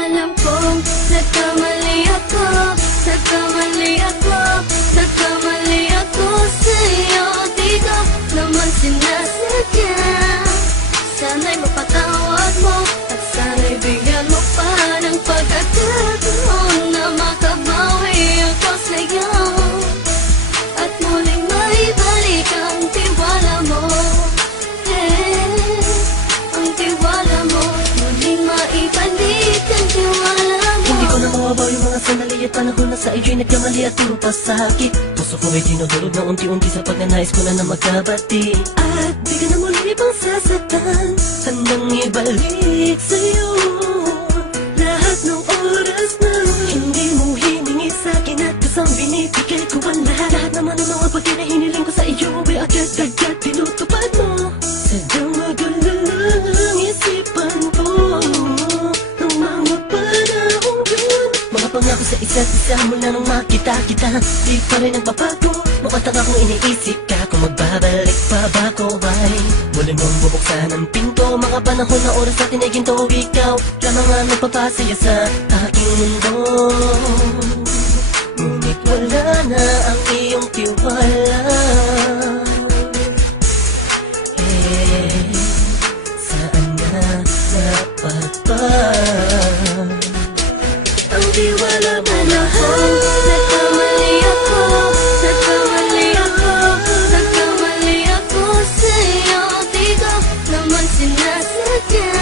Alam kong nagkamali ako, nagkamali ako, nagkamali ako sa'yo. Di ko naman sinasadya. Sana'y mapatawad mo at sana'y bigyan mo pa ng pagkakataon na makabawi ako sa'yo at muling maibalik ang tiwala mo. Ang tiwala mo, muling maibalik ang tiwala mo. Hindi ko na mawabaw yung mga sandali at panahon na sa iyo'y nagkamali at puro pasakit. Puso ko ay dinudulog na unti-unti sa pagnanais ko na magkabati. At di ka na muli pang sasaktan, handang ibalik sa'yo lahat ng oras na hindi mo hiningi sa'kin at kusang binibigay ko ang lahat. Lahat naman ng mga bagay na hiniling ko sa iyo ay agad-agad tinutupad mo. Sadyang magulo lang isipan ko ng mga panahon yun. Mga pangako sa isa't isa mula nung makita kita, di pa rin nagbabago. Mukhang akong iniisip ka kung magbabalik pa ba ko ay muli mong bubuksan ang pinto. Mga panahon na oras natin ay ginto, ikaw lamang ang nagpapasaya sa aking mundo. Ngunit wala na ang iyong tiwala. Saan na napagpa ang tiwala mo? Nagkamali ako, nagkamali ako, nagkamali ako sa'yo. Di ko naman sinasadya.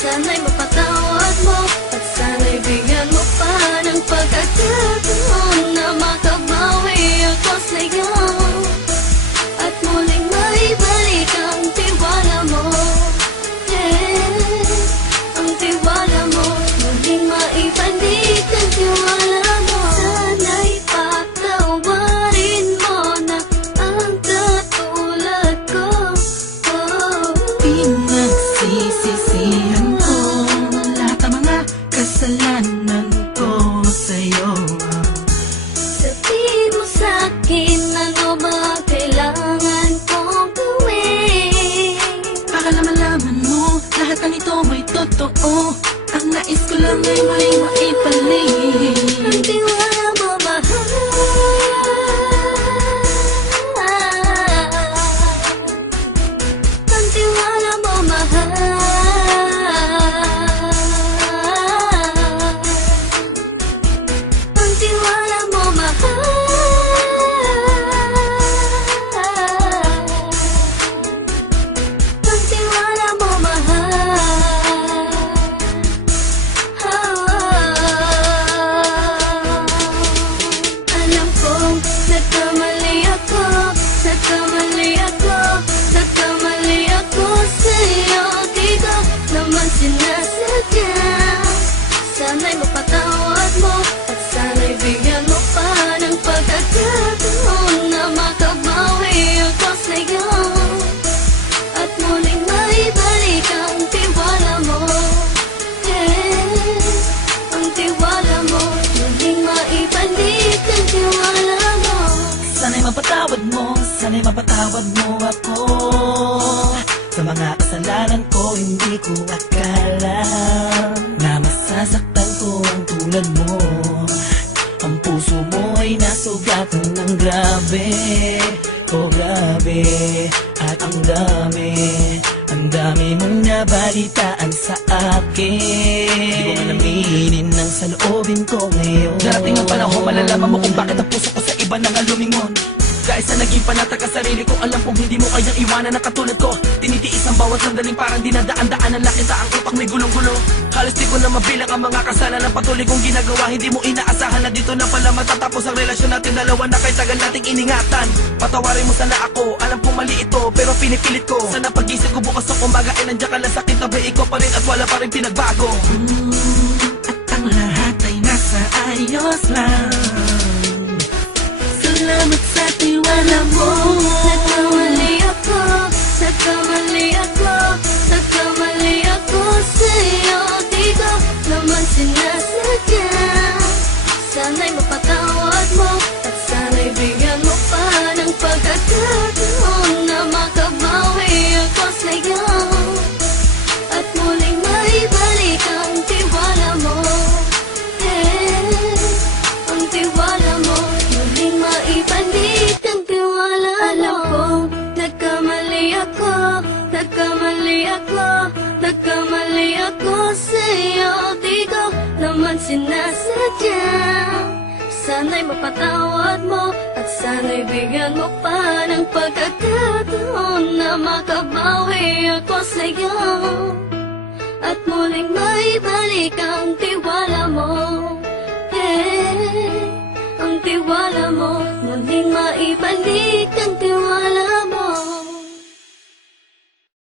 Sana'y mapatawad mo at sana'y bigyan mo pa ng pagkakataon na makabawi ako sa'yo at muling maibalik ang tiwala mo. Ang tiwala mo, muling maibalik ang tiwala mo. Sana'y patawarin mo na ang katulad ko. Pinagsisisihan ko lahat ng mga kasalanan ko sa'yo. Sabihin mo sa'kin ano ba kailangan kong gawin. Baka malaman mo lahat ng ito ay totoo. Ang nais ko lang ay may maibalik Ang tiwala mo, mahal. Ang tiwala mo, mahal. Ang tiwala mo, mahal. Ang tiwala mo, mahal. Alam kong nagkamali ako, nagkamali ako, nagkamali ako sa'yo. Di ko naman sinasadya. Sana'y mapatawad mo at sana'y bigyan mo pa ng pagkakataon na makabawi ako sa'yo at muling maibalik ang tiwala mo. Ang tiwala mo, muling maibalik ang tiwala mo. Sana'y mapatawad mo, sana'y mapatawad mo ako sa mga kasalanan ko. Hindi ko akala na masasaktan ko ang tulad mo. Ang puso mo ay nasugatan ng grabe, oh grabe. At ang dami mong nabalitaan sa akin. Di ko man aminin ang saloobin ko ngayon. Darating ang panahon, malalaman mo kung bakit ang puso ko sa iba nang alumingon. Dahil sa naging panatag ka sarili ko, alam kong hindi mo kayang iwanan na katulad ko. Tinitiis ang bawat sandaling parang dinadaan-daan ang lakita ang utak may gulong-gulo. Halos di ko na mabilang ang mga kasalanan patuloy kong ginagawa. Hindi mo inaasahan na dito na pala matatapos ang relasyon natin dalawa na kay tagal nating iningatan. Patawarin mo sana ako, alam kong mali ito pero pinipilit ko. Sana pag-isip ko bukas ng umaga ay nandiyan ka lang sa akin, tabi ko pa rin at wala pa rin pinagbago. At ang lahat ay nasa ayos lang. Salamat sa tiwala mo. Nagkamali ako, nagkamali ako, nagkamali ako sa'yo. Di ko naman sinasadya. Sana'y mapatawad mo at sana'y bigyan mo pa ng pagkakataon na makabawi ako sa'yo at muling maibalik ang tiwala nagkamali ako sa'yo, di ko naman sinasadya. Sana'y mapatawad mo at sana'y bigyan mo pa ng pagkakataon na makabawi ako sa'yo at muling maibalik ang tiwala mo. Ang tiwala mo, muling maibalik ang tiwala